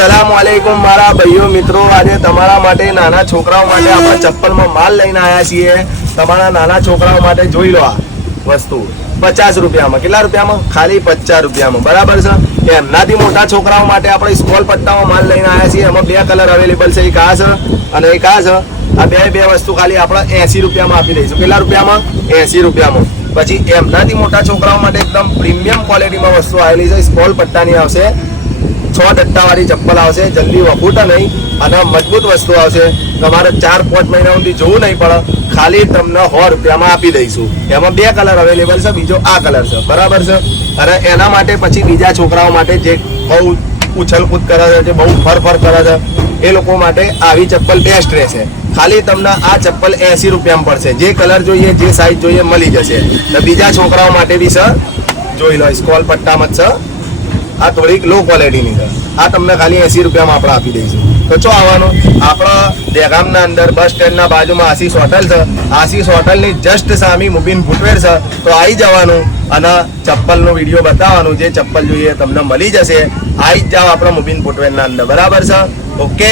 अस्सलामुअलैकुम मारा भाईओ मित्रों, आज तमारा माटे नाना छोकराओ माटे आपणे चप्पल में माल लईने आया छीए। तमारा नाना छोकराओ माटे जोई लो आ वस्तु 50 रुपया में। केटला रुपया में? खाली 50 रुपया में। बराबर छे। एमनाथी मोटा छोकराओ माटे आपणे स्मॉल पट्टा में माल लईने आया छीए। एमां बे कलर अवेलेबल छे, एक आ छे अने एक आ छे। आ बे वस्तु खाली आपणे 80 रुपया में आपी दईशुं। केटला रुपया में? 80 रुपया में। पछी एमनाथी मोटा छोकराओ माटे एकदम प्रीमियम क्वॉलिटी में वस्तु आवेली छे। स्मॉल पट्टानी आवशे, 6 डट्टा वाली चप्पल आवशे, जल्दी वफूटे नहीं अने मजबूत वस्तु आवशे। तमारे 4-5 महीना सुधी जोवुं नहीं पड़े। खाली तमने 100 रुपया में आपी दईशुं। एमां 2 कलर अवेलेबल छे, बीजो आ कलर छे। बराबर छे। अने एना माटे पछी बीजा छोकराओ माटे जे बहु उछल-कूद करे छे, जे बहु फर करे छे, ए लोको माटे आवी चप्पल बेस्ट रहेशे। खाली तमने आ चप्पल 80 रुपया में पड़शे। जे कलर जोईए, जे साइज जोईए मळी जशे। तो बीजा छोकराओ माटे बी छे, जोई लो। स्कॉल पट्टा में छे। आ थोड़ी लो क्वॉलिटी नी है। आ तमने खाली 80 रुपया में आपणे आपी दईशुं। तो चो आववानुं? आपणे देगामना अंदर बस स्टेन्ड ना बाजुमां आशीष होटल छे। आशीष होटल नी जस्ट सामी मुबीन फूटवेर छे। तो आई जवानुं अने चप्पलनो विडियो बताववानुं। जे चप्पल जोईए तमने मळी जशे। आई ज जाओ आपणे मुबीन फूटवेर ना अंदर। बराबर छे। ओके।